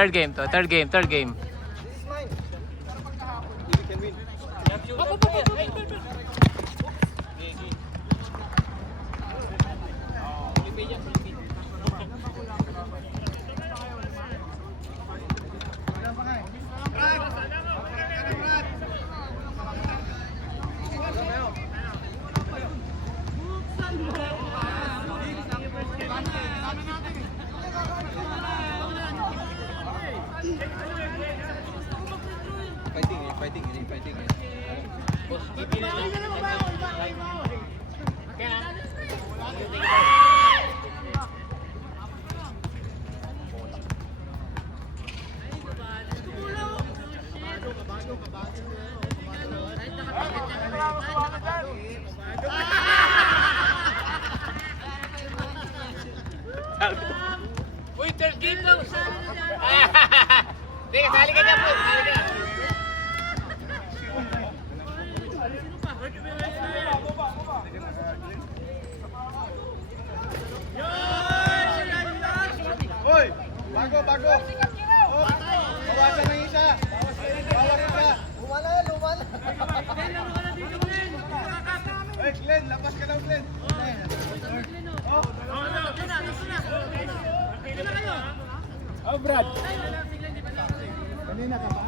Third game to, third game, third game. Fighting. Uy, third game daw! Hindi, kasali ka dyan po. Kasali ka. Hoy! Bago! Oh, bawasan ng isa! Bawasan isa! Lumala! Hey, Glenn! Lapas ka daw, Glenn! Oh, Brad! Kanina ka pa?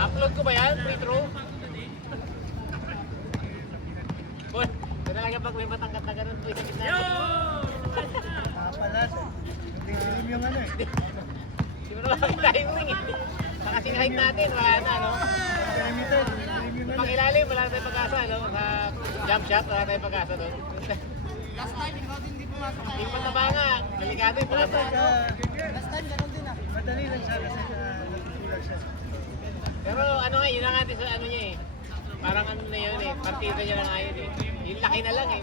Upload ko ba yan? Free throw? Boy, talaga pag may matangkat na ganun po sa gitna. Pala, hindi silim yung ano eh. Siguro makakita yung wing eh. Sa kasing height natin, wala na, no? Perimeter. Pag ilalim, wala na tayong pag-asa, no? Sa jump shot, wala tayong pag-asa doon. Last time, ikaw din di pumasok. Hindi pa taba nga, delikado yung pag-asa. Last time, ganun din ah. Madali lang siya kasi nagsusulat siya. Pero ano nga, yun na nga sa ano niya eh. Parang ano na yun eh, partida niya na nga yun eh. Yung laki na lang eh.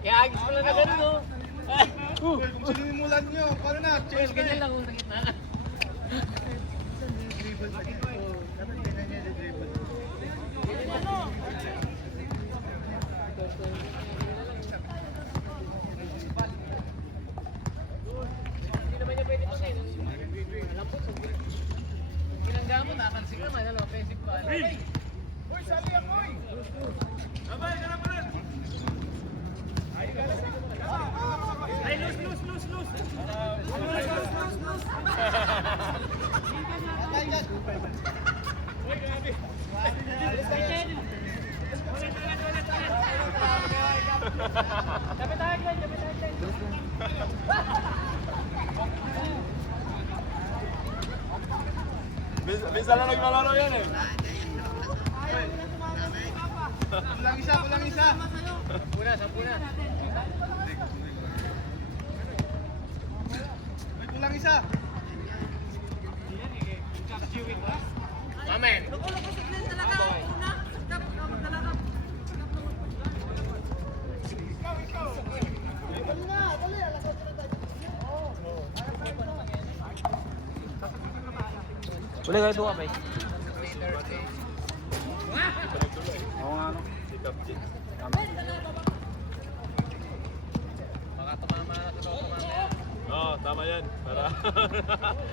Kaya agis ko lang na gano'n, no? Kung sinimulan nyo, paano na? Well, ganyan lang sa gitna. Dribble pa dito. Dapat ganyan niya yung dribble. Hindi naman niya pwede pang ngayon. Alam po, kinangga mo, nakansin naman, ano, offensive pa. Uy, sali ako eh! Abay, ka na pa rin! Ay, loose. Bisa lang naglalaro yan eh. Kulang isa. Sampuna. May kulang isa. Amen. Boleh kayo tuwa ba eh? Oo nga no. Baka tumama na sa toto mamaya. Oo, tama yan. Para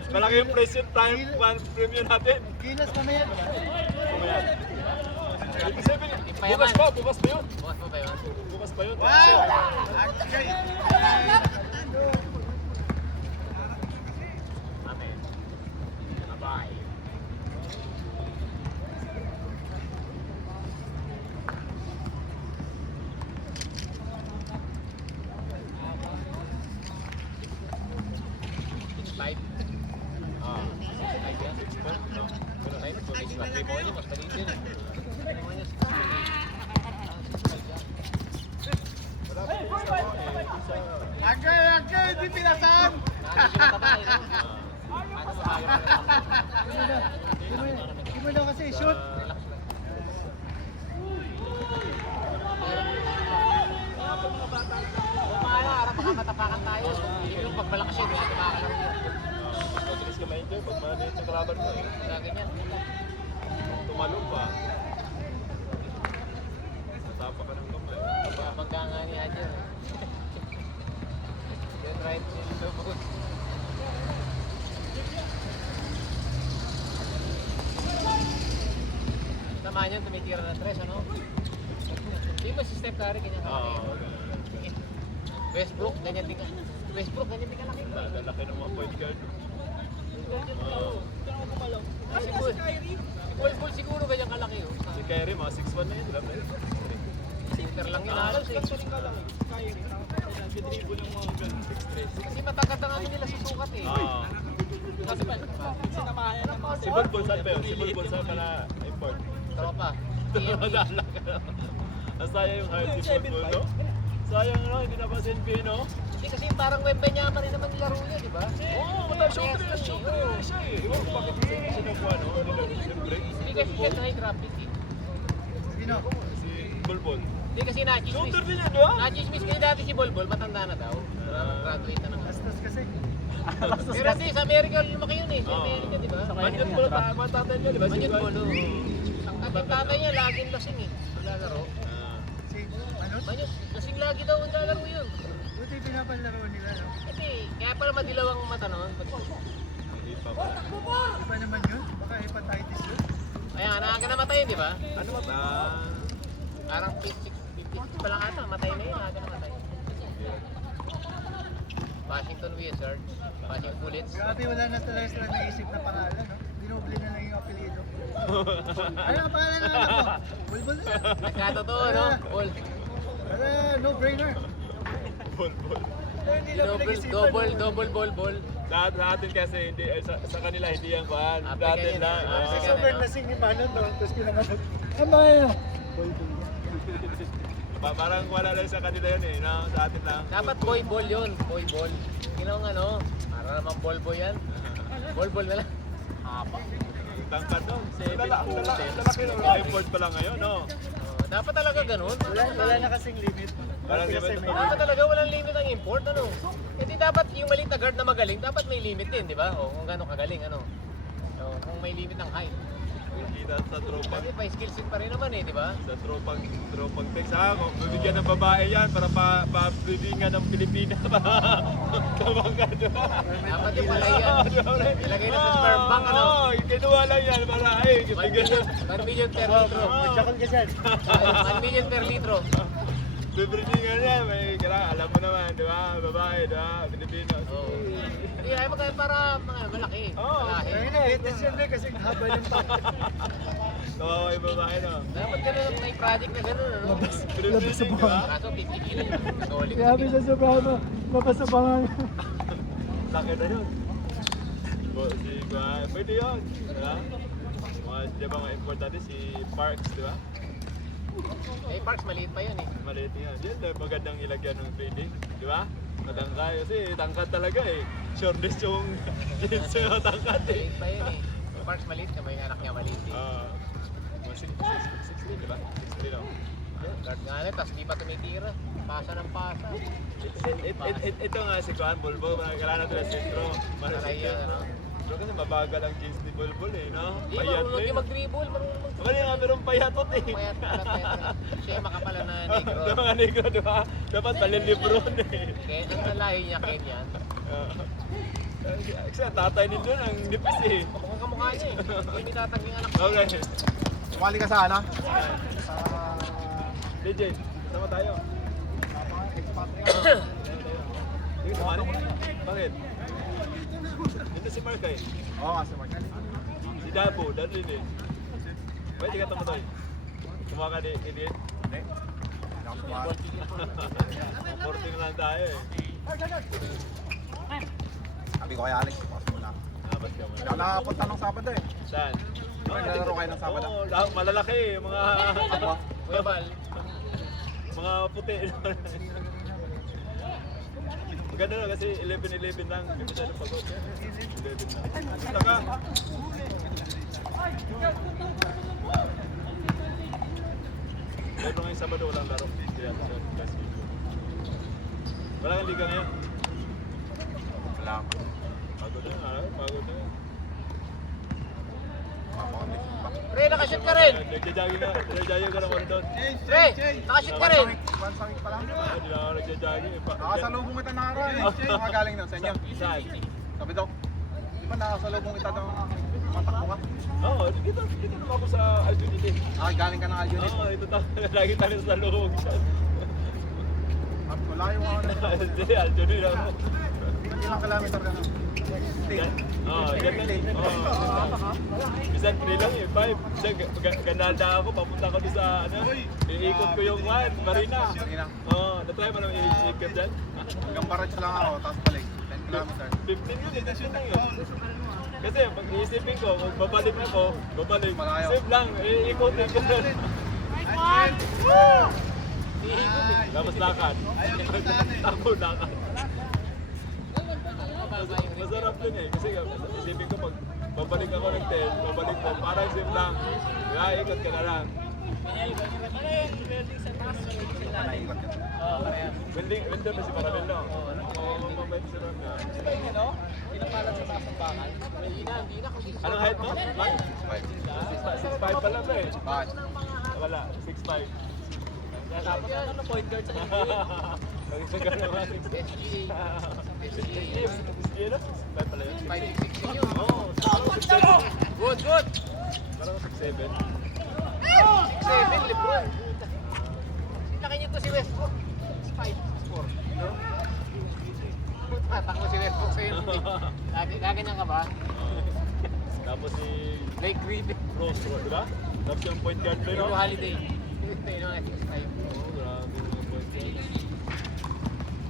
malaki yung present time premium natin. Gilas na yan. Mamaya. 87. Bukas pa yun. Bukas mo ba yun? Bukas pa yun. Wow! Okay. Amen. Bye-bye. Live. Live yan. Live. Patrimonio, mas maliit yun. Patrimonio, 6 Agay, di pinasan! Di mo daw kasi shoot. Makakatapakan tayo. Yung pagbalakas yun, tumakan lang yun. Mabilis ka ma-enjoy pag maliit ang kalaban mo eh. Ganyan. Tumalong pa. Natapa ka ng kamay. Magkanga ni Adjer. Yun right in the boot. Tama niyan, tumitira ng tres, ano? Hindi ba si Steph Curry, ganyan kalaki? Oo. Westbrook, ganyan din ka. Westbrook, ganyan din kalaki. Lalaki ng mga point guard. Ah, siguro. Si Paul siguro ganyan kalaki, oh. Si Kyrie, mga 6'1 na yun. Diba? Center lang yun halos, eh. Dribble ng mga ganun. 6'3". Kasi matakat ang ano nila susukat, eh. Kasi pa, Si Bulbul, saan ba yun? Si Bulbul, saan ka na import? tropa. Madala ka na. Ang sayang yung heart si Bulbul, no? Sayang, no? Hindi na pa si NB, no? Hindi kasi parang Wembanyama rin naman nilaro niya, di ba? Oo, shooter siya eh. Ewan ko bakit sinukuha, no? Siyempre. Hindi kasi siya high draft pick, eh. Sino? Si Bulbul. Hindi kasi Shooter na-chismis. din yan, di ba? Na-chismis kasi dati si Bolbol, matanda na daw. Graduate na nga. Bastos kasi. Pero hindi, sa America lumaki yun eh. Sa Oo. America, di ba? Manyot mo lang, mga tatay niya, di ba? Manyot Bolo. At yung tatay niya, laging lasing eh. Lalaro. Si, ano? Manyot, lasing lagi daw ang lalaro yun. Buti pinapalaro nila, no? Kasi, kaya pala madilaw ang mata noon. Hindi pa ba? Iba naman yun? Baka hepatitis yun? Kaya nga, namatay yun, di ba? Ano ba? Parang 56 pa lang ata, matay na yun, aga namatay. Washington Wizards, Washington Bullets. Grabe, wala na talaga sila naisip na pangalan, no? Dinoble na lang yung apelido. Ano ang pangalan ng anak mo? Bulbul na. Nagkatotoo, no? Paul. No-brainer. Bulbul. Hindi na pinag-isipan. Double ball. Sa atin kasi, hindi, sa kanila hindi yan kuhan. Africa Dati yun, na. Africa. Sobrang lasing ni Manon, no? Tapos pinangatot. Ano ba yun? Bulbul. Parang wala lang sa kanila yun eh, no? Sa atin lang. Dapat boy ball yun, boy ball. Ginawang ano, para naman ball boy yan. Ball na lang. Tangkad doon. Lalaki ng import pa lang ngayon, no? Dapat talaga ganun. Wala na kasing limit. Walang Kasi limit. may- Dapat talaga walang limit ang import, ano? Hindi dapat yung maliit na guard na magaling, dapat may limit din, di ba? O kung gano'ng kagaling, ano? O, kung may limit ng height. Kita sa tropang. Kasi may skill set pa rin naman eh, di ba? Sa tropang text. Kung bibigyan ng babae yan para pa-breedingan ng Pilipinas. Kamangka, di ba? Dapat yung palay yan. Ilagay na sa sperm bank, ano? Oo, kinuha lang yan para ay, 1 million per litro. Magjakal ka dyan. 1 million per litro. Bibreedingan yan, may kailangan, alam mo naman, di ba? Babae, di ba? Pilipinas. Oo. Hindi, ay magkaya para mga malaki. Oo. Malahi. Ayun na, itis yan eh, kasi haba ng pang. Oo, yung babae, no? Dapat ganun, may project na ganun, ano? Labas sa buwan. Kaso 50 kilo. Solid. Grabe sa sobrang mapasabangan. Laki na yun. Pwede yun. Diba? Di ba mga importante si Parks, di ba? Eh, Parks, maliit pa yun eh. Maliit yan. Yan, magandang ilagyan ng feeding. Di ba? Matangkay. Kasi tangkad talaga eh. Shortlist yung jeans yung tangkad eh. Maliit pa yun eh. Si Parks maliit, may anak niya maliit eh. 16, di ba? 16 no? Guard nga lang, tapos di pa tumitira. Pasa ng pasa. Ito nga si Kuan Bulbul, kailangan natin ng sentro. Maray yan, ano? Pero kasi mabagal ang jeans ni Bulbul eh, no? Hindi, marunong yung mag-dribble, marunong mag-dribble. Mali nga, merong payatot eh. Payat pala, payat. Siya yung makapala na negro. Yung mga negro, di ba? Dapat palilibron eh. Kaya ang lahi niya, Kenyan. Kasi ang tatay nito ang nipis eh. Mukhang kamukha niya eh. Hindi tatanging anak niya. Okay. Sumali ka sa ano? DJ, sama tayo. Sige, sumali. Bakit? Dito si Mark eh. Oo, nga si Mark. Si Dabo, Darlene eh. Pwede ka tumutoy. Kumuha ka ni Idiot. Hindi. Hindi ako sumali. Supporting lang tayo eh. Sabi ko kay Alex, pasok mo na. Ba't ka muna? Ikaw nakapunta ng Sabado eh. Saan? Naglalaro kayo ng Sabado? Oo, malalaki eh. Mga... Kuya Bal, mga puti. Maganda na kasi 11-11 lang. Hindi masyado pagod. 11 lang. Gusto ka? Pero ngayong Sabado walang laro. Kaya kasi wala kang liga ngayon. Wala ako. Pagod na. Pagod na. Mapakalik. Pre, nakashoot ka rin. Nagja-jogging ka naman doon. Pre, nakashoot ka rin. Once a week pa lang. Hindi na ako nagja-jogging. Nakasalubong kita na araw eh. Nakagaling na sa inyo. Saan? Sabi daw, di ba nakasalubong kita daw matakbo ka? Oo, dito naman ako sa Aljunite. Galing ka ng Alunit. Oo, ito lagi tayo sa loob siya. At wala yung mga ano. Hindi, Aljunite ako. Ilang kilometer ka na? Oo, ganun. Bisan free lang eh, 5. Kasi ganada ako, papunta ko doon sa ano, iikot ko yung Marina. Marina. Oo, na-try mo naman iikot dyan? Hanggang barrage lang ako, tapos balik. 10 kilometer. 15 yun, ito lang yun. Kasi pag iisipin ko, kung babalik ako, Malayo. save lang, iikotin ko doon. Tapos lakad. Takbo lakad. Masarap yun eh, kasi isipin ko pag babalik ako ng 10, babalik ko, parang save lang. Kaya ikot ka na lang. Winter na si Maramelo. Oo, mabait si Ron. Anong height mo? 6'5 pala ba eh? Bakit? Wala, 6'5. Dapat ano point guard sa NBA? Pag-isa ka naman. SGA na? 6'5 pala yun. 5'6" yun. Oo, Good, good. parang 6'7. 6'7", Lebron. Laki niyo to si Westbrook. 5'4". No? Tatakbo si Westbrook sa'yo. Gaganyan ka ba? Tapos si Blake Griffin. Rose, di ba? Tapos yung point guard pa yun. Drew Holiday. Ito yung 6'5". Oo, grabe yung point guard.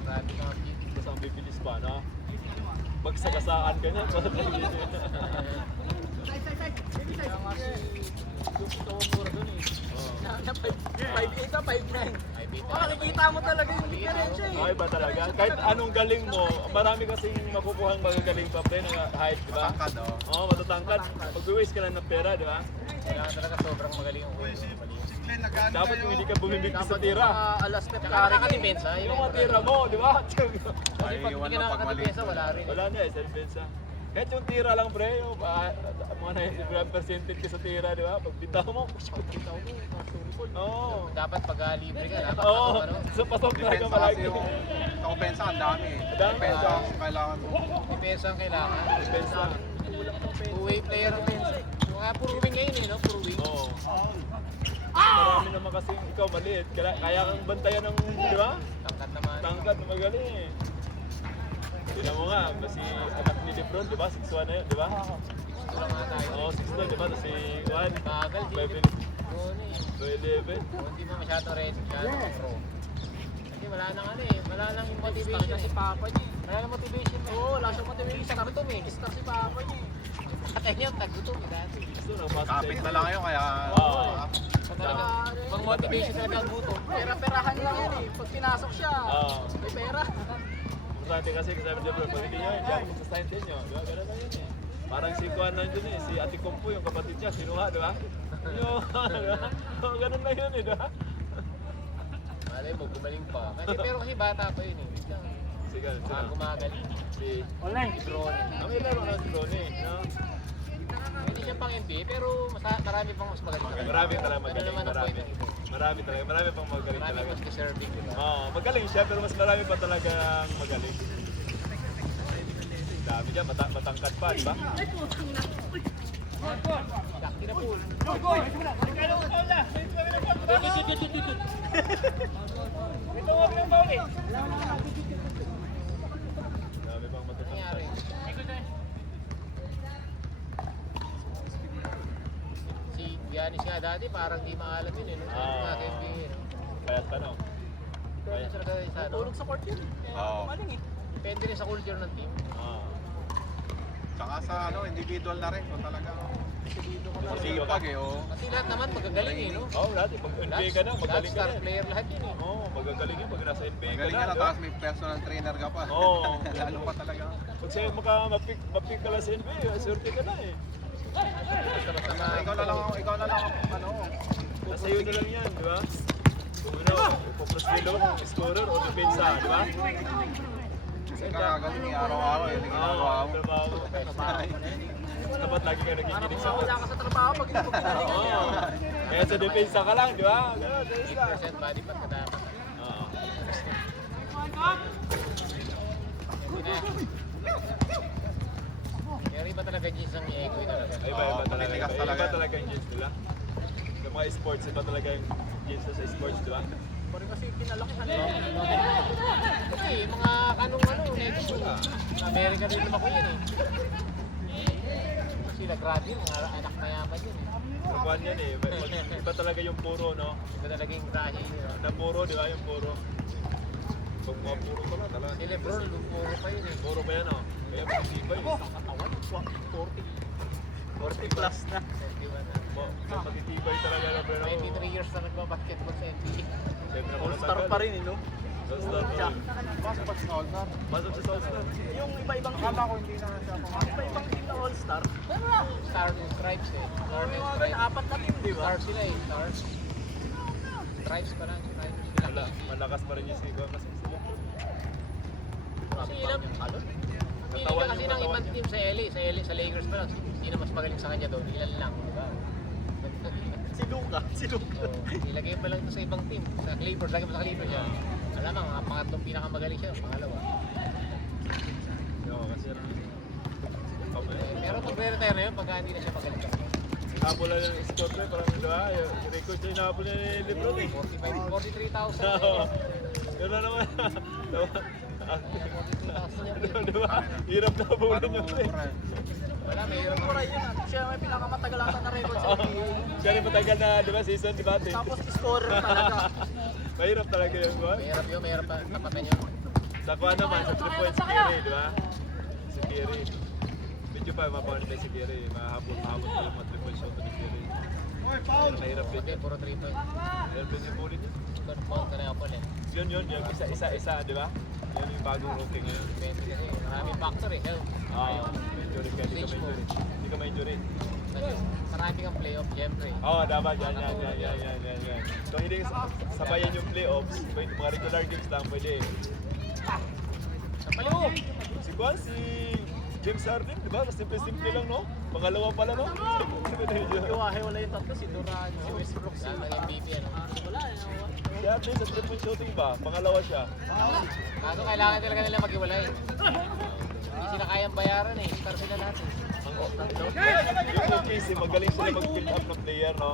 Grabe mga pick. Tapos ang bibilis pa na. Magsagasaan ka niya. Nakikita mo talaga yung diferensya eh. Okay ba talaga? Kahit anong galing mo, marami kasing makukuhang magagaling pa pre na height, di ba? Matangkad oh. Oo, matatangkad. Mag-waste ka lang ng pera, di ba? Kailangan talaga sobrang magaling ang ulo. Dapat kung hindi ka bumibigti sa tira. Alas Steph Saka Curry. nakakadepensa. Yung mga tira mo, di ba? Kasi pag hindi ka nakakadepensa, wala rin. Wala na eh, self-defense. Kahit yung tira lang pre, yung mga 90% ka sa tira, di ba? Pag bitaw mo, Oo. Dapat pag libre ka, dapat Oo, ano, sa pasok talaga Depensa malagi. kasi yung sa opensa ang dami eh. Dami. Depensa ang kailangan mo. depensa ang kailangan. Depensa. Two-way player ang depensa. Kaya puro wing ngayon eh, no? Puro wing. Oo. Marami naman kasi ikaw maliit. Kaya kang bantayan ng, di ba? Tangkat naman. Tangkad na magaling eh. Tignan mo nga, si anak ni Lebron, di ba? 6'1 na yun, di ba? Gusto lang nga tayo. Oo, 6'2, di ba? Tapos si Juan, Bagal, di. 11. Hindi mo masyado ready. Masyado pro. Kasi wala nang ano eh. Wala nang motivation si Papa niya. Wala nang motivation eh. Oo, wala siyang motivation. Gutom eh. Star si Papa niya eh. Patay niya, naggutom eh dati. Gusto na, pasok Kapit na lang kayo kaya Oo. Talaga, pang motivation talaga ang gutom. Pera-perahan lang yan eh. Pag pinasok siya, Oo. may pera. Importante kasi sabi ni Lebron, pag hindi nyo, hindi ako magsasign din nyo. Di ba? Ganun lang yun eh. Parang si Kuan lang dun eh, si Ate Kumpo, yung kapatid niya, sinuha, di ba? Yun, di ba? Oo, ganun lang yun eh, di ba? Malay mo, gumaling pa. Kasi pero kasi bata pa yun eh. Wait lang. Sige, Baka gumagaling. Si Si Bronny. Ang ilaro na si Ronnie, no? Hindi siya pang NBA, pero marami pang mas magaling. Marami talaga magaling, Ano naman ang marami. point ng iba? Marami talaga, marami pang magaling Marami talaga. mas deserving, di ba? Oo, magaling siya, pero mas marami pa talaga magaling. Dami dyan, matangkad pa, di ba? Sakti na pool. Dami pang Ano matatangkad. nangyari? Si Giannis nga dati parang di maalam yun eh. Ah. Mga NBA. no? Kaya tanong. Depende sa talaga sa ano. Tulog sa court yun. Oo. Maling eh. Depende rin sa culture ng team. Ah. Saka sa ano, individual na rin. Kung talaga masipag eh. Oh. Kasi lahat naman magagaling eh, no? Oo, lahat. Pag NBA ka na, Lahat magaling ka star na. player lahat yun eh. Oo, magagaling yun pag nasa NBA ka Magaling na. ka na, di ba? tapos may personal trainer ka pa. Oo. Lalo pa talaga. Pag sa'yo mapik ka lang sa NBA, swerte ka na eh. Ikaw na lang ano. Nasa iyo na lang yan, di ba? Kung ano, ipoproskilo, scorer o depensa, di ba? Hindi ka kagaling eh, araw-araw yun yung ginagawa mo. Trabaho. Dapat lagi ka nakikinig sa Wala ka sa trabaho pag hindi mo kinalingan. Oo. Kaya sa depensa ka lang, di ba? Ganun, ganun lang. 8% body fat ka dapat. Oo. Pero iba talaga jeans ang i-echo talaga. Ay, iba talaga. Matitigas Iba talaga. talaga yung jeans nila. Sa mga sports, iba talaga yung jeans sa sports, di ba? Kasi kinalakihan lang. Kasi mga kanong next Amerika rin naman ko yun eh. Sila grabe yung mga anak mayaman yun eh. Kukuhan yan eh. Iba talaga yung puro, no? Iba talaga yung trahe yun. Na puro, di ba? Yung puro. Pag mga puro ka lang, talaga. Si Lebron, puro pa yun eh. Puro pa yan, oh. Kaya matitibay. Isang katawan, 40 plus na. 21 na. Matitibay talaga na, pero... 23 years na nagbabasketball sa NBA. Siyempre, All-star pa rin eh, no? All-star pa rin. Pasok pa sa all-star. Pasok sa All-Star. Yung iba-ibang Akala ko hindi na siya pumasok. iba-ibang team na all-star. Star and Stripes eh. Star and Stripes. Apat na team, di ba? Stars sila eh, Stars. Stripes pa lang, Stripes. Malakas pa rin yung sigaw kasi sila. Kasi ilang palo. Pili ka kasi ng ibang team sa LA. Sa Lakers pa lang. Sino mas magaling sa kanya doon? Ilan lang, di ba? Si Luka. So, ilagay pa lang ito sa ibang team. Sa Clippers, lagay mo sa Clippers siya. Alam mo, ang pangatlong pinakamagaling siya, pangalawa. Oo, kasi ano. Pero pag retire na yun, pagka hindi na siya magaling. Habol lang yung score ko, parang diba, yung record siya inahabol niya ni Lebron eh. 43,000. Oo. Yun na naman. Diba? Hirap na habulin yun eh. Wala, mayroon mo rin yun. Siya may pinakamatagal ata na record sa NBA. Siya rin matagal na, diba, season, diba? Tapos scorer talaga. Mahirap talaga yung buwan. Mahirap pa tapatan yun. Sa kuha naman, sa 3 points si Kiri, di ba? Si Kiri. Medyo pa, mapapanit si Kiri. Mahabol pa lang mga 3 points shot ni Kiri. Pero mahirap din Hindi, yan. puro 3 points. Mahirap din yung bullet niya. Confount ka na ako eh. Yun, yung isa, di ba? Yan yung bagong rookie ngayon. Depende kasi, maraming factor eh. Health. Injury ka, hindi ka ma-injury. Hindi ka ma-injury. Marami kang playoff, syempre. Oo, dapat yan. So, hindi sabayan yung playoffs. Mga regular games lang, pwede. Sa paliw! Si Juan, si James Harden, di ba? Mas simple lang, no? Pangalawa pala, no? Iwahe wala yung tatlo, si Durant, si Westbrook, si MVP ano. Wala Si Harden sa 3-point shooting ba? Pangalawa siya. Kaso kailangan talaga nila mag-iwalay. Hindi sila kayang bayaran eh, star sila lahat eh. Yung OKC, magaling sila mag-build up ng player, no?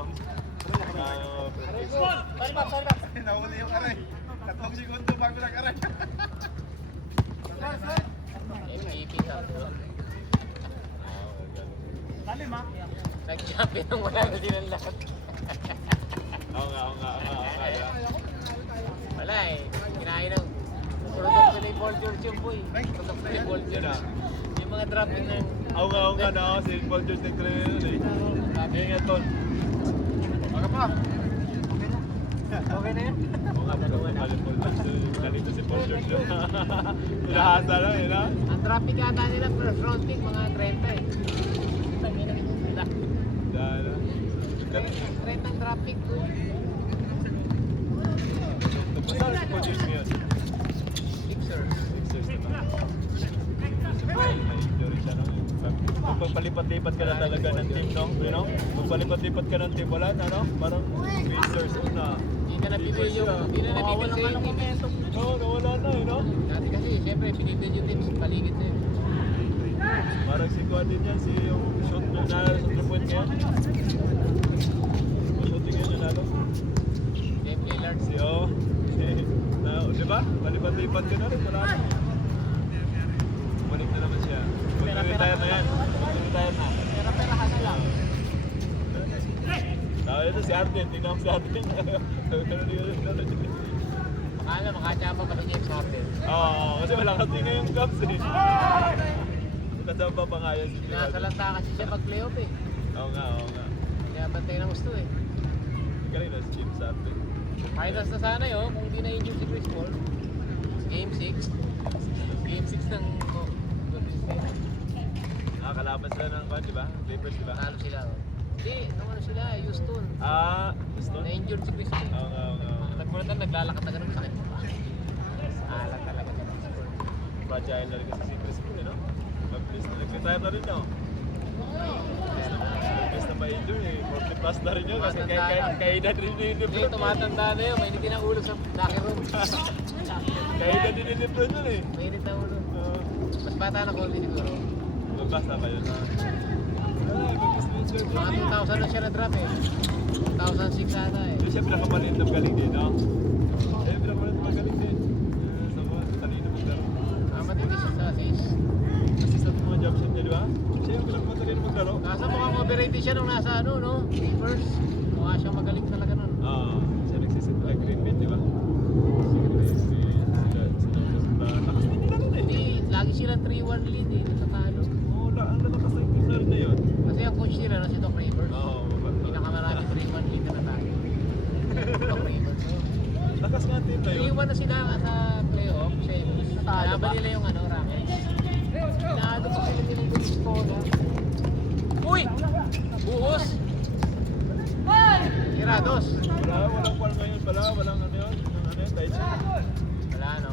Nahuli yung aray. 3 segundo bago nag-aray. MVP tatlo. Nag-champion nung wala na silang lahat. Oo nga. Wala eh, kinain ng product sila yung Paul George yung boy. Product sila yung Paul George. Yung mga drafting ng... Oo nga, no? Si Paul George nag-train yun eh. Kaya nga, Tol. Aga pa. Okay na yun? Oo nga, Paul George. Nalito si Paul George yun. Pinahasa lang, yun ha? Ang traffic ata nila first round pick, mga 30 eh. Tangin na sila. Dahil, 30 ang traffic ko. Basta si Paul George ngayon. Sixers. Sixers naman. May injury siya, no? Kung pagpalipat-lipat ka na talaga ng team, no? You know? Kung palipat-lipat ka ng team, wala na, no? Parang Sixers una. Hindi na nabibigil yung momentum. Oo, nawala na, eh, no? Dati kasi, siyempre, binibigil yung team sa paligid na yun. Parang si Kuan din yan, si yung shoot na sa 3 point niya. Shooting yun, nanalo. Dave Lillard. Si O. Di ba? Palipat-lipat ka na rin, wala na. Balik na naman siya. Mag-retire na yan. Mag-retire na. Pera-perahan na lang. Ito si Harden, tingnan mo si Harden. Makala, makachapa pa si James Harden. Oo, kasi malakas din yung Cubs eh. Kasama pa nga yan si Harden. Nasalanta kasi siya pag-playoff eh. Oo nga. Kaya bantay ng gusto eh. Galing na si James Harden. Finals na sana yun, kung di na-injure si Chris Paul. Game 6. Game 6 ng Golden State. Kalaban sila ng Kwan, di ba? Clippers, di ba? Talo sila. Oh. Hindi, nung ano sila, Houston. Gusto? Na-injured si Chris Paul. Oo nga. Nagpunta, naglalakad na ganun sa akin. Alat talaga sa Pittsburgh. fragile na rin kasi si Chris Paul, no? Mag-please na nag-retire na rin, no? Mag-please na ma-injure, eh. 40 plus na rin yun kasi kaedad rin yung Hindi, Lebron. tumatanda na yun. Mainitin ang ulo sa locker room. Kaedad din yung Lebron yun, eh. Mainit ang ulo. Mas bata na konti siguro. Magbasa pa yun. Wala, mag-please na injure. Mga 2000 na siya na-drop eh. 2006 ata eh. Hindi siya pinakamalit na magaling din, no? Eh, pinakamalit na magaling din. Sa mga talino maglaro. Matindi siya sa assist. Assistant mga job shot niya, di ba? Siya yung pinakamatalino maglaro. Nasa mukhang overrated siya nung nasa ano, no? Clippers. Mukha siyang magaling talaga nun. Siya nagsisit na Green Bay, di ba? Sila, lakas din nila nun, eh. Hindi, lagi silang 3-1 lead eh. Natatalo. Oo, ang lalakas na yung team na rin na yun. Kasi ang coach nila na si Doc Rivers. Oo, Pinakamarami 3-1 lead na natalo. Doc Rivers. lakas nga team na yun. 3-1 na sila sa playoff. Semis. Natalo ba? Laban nila yung ano, Rockets. Inaado pa sila nila yung Skoda. Uy! Buhos! Tirados! Walang palm ngayon pala, walang ano yun, Taichi. Wala no?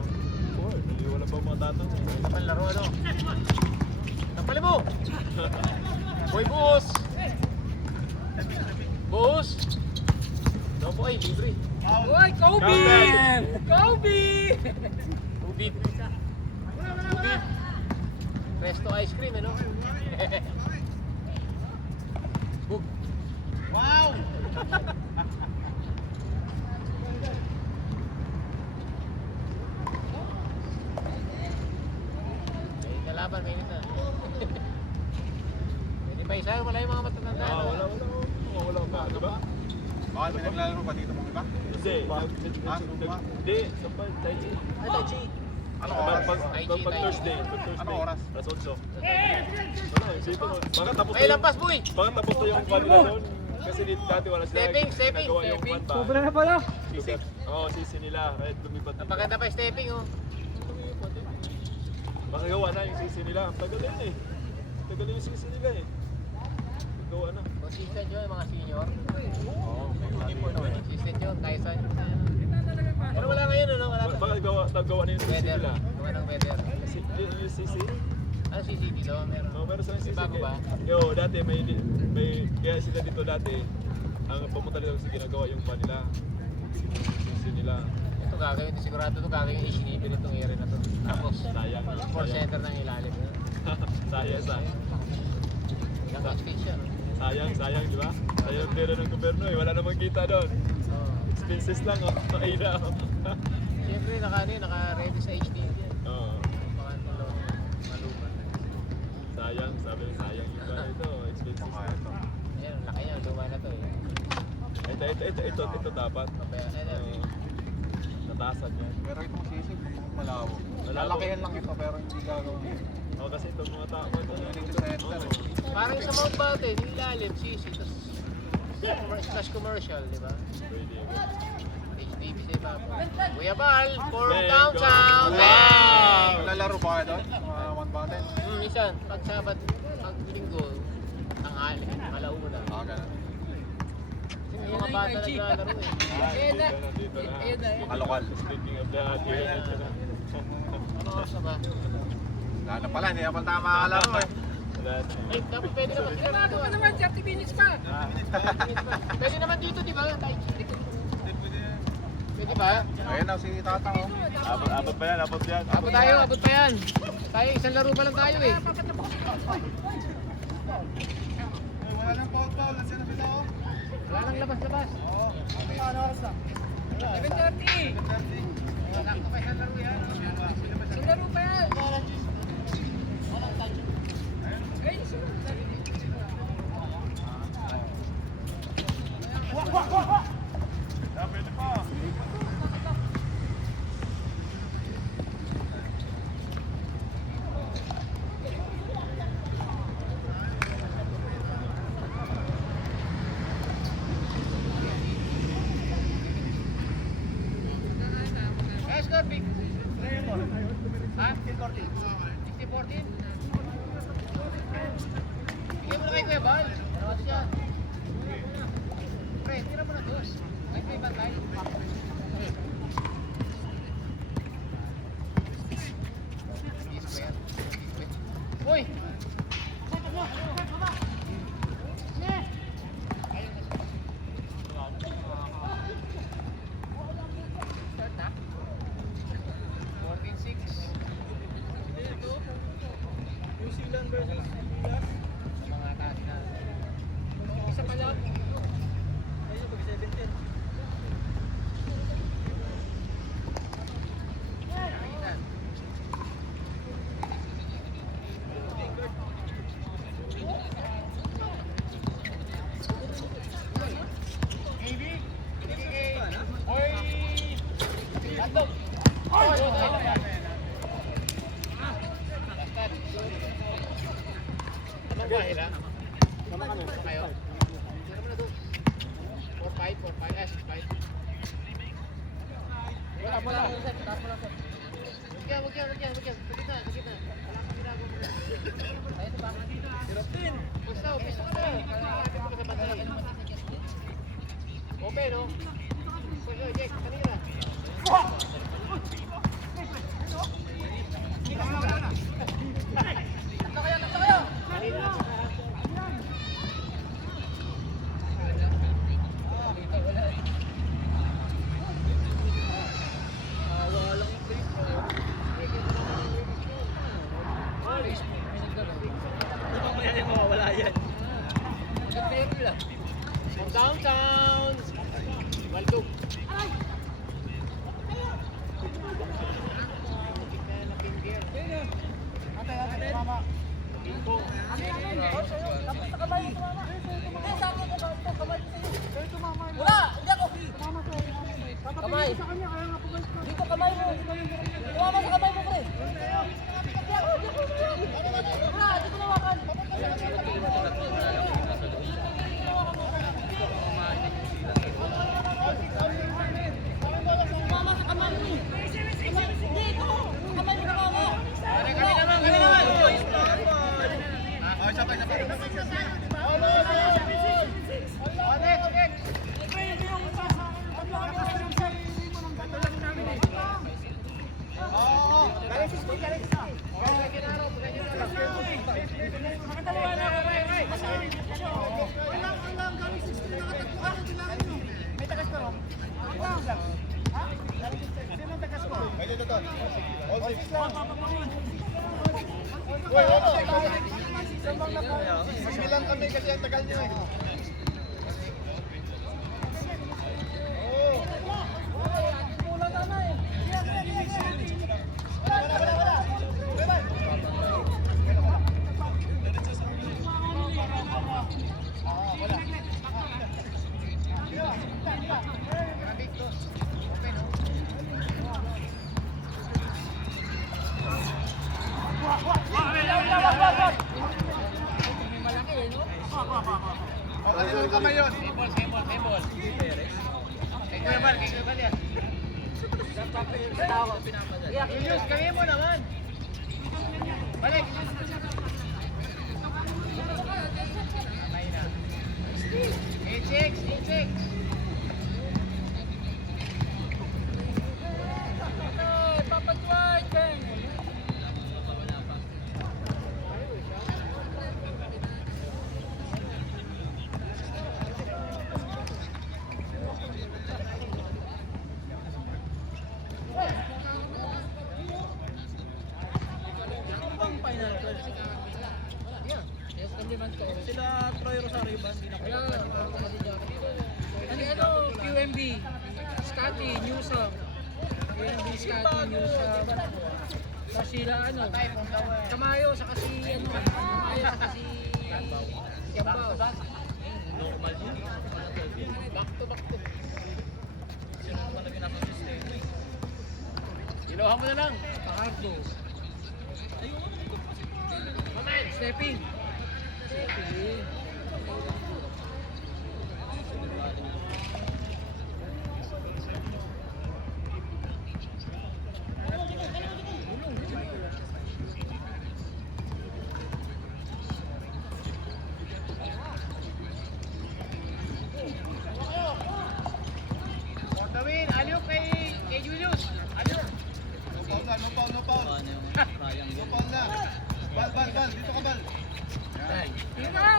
Wala pa mga tatang. Kapal laro ano? Kapalin mo! Boy Buhos! Buhos! Daw po ay libre. Uy, Kobe! Kobe! Ubid. Ubid. Resto ice cream ano? Bug. Wow! May kalaban, mainit na. Pwede pa isa, wala yung mga matatanda. Wala pa, di ba? Baka may naglalaro pa dito mo, di ba? Hindi, hindi, sampay, Taichi. Ay, Tachi. Anong oras? Pag Thursday, Anong oras? Alas 8. Wala, dito, baka tapos May lampas boy! baka tapos na yung fan nila doon. Kasi dito dati wala sila Stepping. nagawa yung fan ba? Sobra na pala. Sisi. Oo, sisi nila. Kahit lumipat dito. Napaganda pa yung stepping oh. Baka gawa na yung sisi nila. Tagal na yun eh. Tagal na yung sisi nila eh. Gawa na. Consistent yun, mga senior. Oo. Consistent yun, Tyson. Pero wala ngayon ano, wala pa. Baka gawa na yung sisi Weather, nila. gawa ng weather. Yung sisi? Ano CCTV daw? Meron. Oo, meron silang sisi. Bago ba? Yo, dati may kaya sila dito dati. Ang pumunta dito kasi ginagawa yung fan nila. Sisi nila. Ito gagawin, ito sigurado ito gagawin yung HDB nitong area na to. Tapos, Sayang. call center ng ilalim. Sayang. Ilang stage yan. Sayang, di ba? Sayang ang pera ng gobyerno eh. Wala namang kita doon. Oh. Expenses lang, oh. Mahina, oh. Siyempre, naka-ready sa HDB yan. Oo. Baka ito daw, maluman. Sayang, sabi ko sayang yung ba ito. Expenses Baka lang. ito. Ayan, ang laki niya, luma na to eh. Ito dapat. Papaya, Oo. Natasan yan. Pero itong sisig, malabo. Malabo. Lalakihan lang ito pero hindi gagawin. Oo, kasi itong mga tao ito. Community center. Parang sa Mount Batten, yung ilalim, CC, tapos slash commercial, di ba? Pwede. HDB sa ibabaw. Kuya Bal, for Bang, downtown! go! Bang! Lalaro ba kayo doon? One button? Minsan, pag Sabat, pag linggo, tanghali, alauna. Ganun. Yung mga bata naglalaro eh. Dito na. Kalokal. Speaking of that, here na siya na. Ano oras na ba? Lalo pala, hindi naman tama makalaro eh. Wala na. Eh, dapat pwede naman sila Ano nagawa. pa naman, 30 minutes pa. Pwede naman dito, di ba? Pwede ba? Ayun na si Tatang oh. Abot pa yan, abot yan. Abot tayo, abot pa yan. Tayo, isang laro pa lang tayo eh. Wala nang foul-foul. Nasaan na sila oh? Wala nang labas-labas. Ano oras na? 7:30. Sakto pa isang laro yan. Sa laro pa yan. Ay, sunod. Pwede pa. Eh, score, big. Ha? 16-14. 16-14? Bigyan mo na kay Kuya Bal. Ano siya? Pre, tira mo na dos. May play bantay. Mga taas na. Isa pa lang. Anong bahil ha? Kayo? 4-5, 4-5, 5. Wala mo lang. Wag yan. Sa gitna. Wala kang ginagawa mo. Ayun ba? Basta, umpisa ka na. Kapit mo sa bantay. Open, no? Push, Jack, kanina. Kanina. From downtown. Baldog. Kamay. Dito kamay mo. Tumama sa kamay mo, pre. Wala, dito nawakan. Tumama sa kamay mo. Dito. Kamay mo tumama. Kami naman. Bilang kami kasi ang tagal nyo eh. Kanino yung kamay yun? Table. Kay Kuya Bal yan. Julius, kami mo naman. Balik. Kamay na. H6. Papa Dwight, gang. Sila Troy Rosario ba? Hindi na Ano, QMB. Scotty, Newsom. QMB, Scotty, Newsom. Tapos sila, Kamayo, saka si, Kamayo, saka si Gambao. Normal yan. Back to. Sino naman na pinapasistema eh. Ilohan mo na lang. Pacardo. Stepping. On the win. Aliw kay Julius. Aliw. No foul. No foul na. Bal. Dito ka, Bal. Tingnan.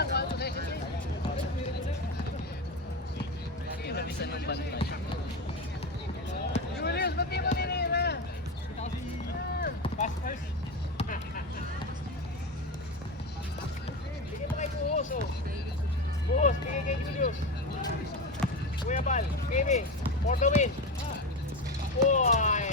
lang, 1 possession game. Julius, ba't di mo ninira? Pass first. Bigyan mo kay Buhos, oh. Buhos, bigyan kay Julius. Kuya Bal, KB, for the win. Boy!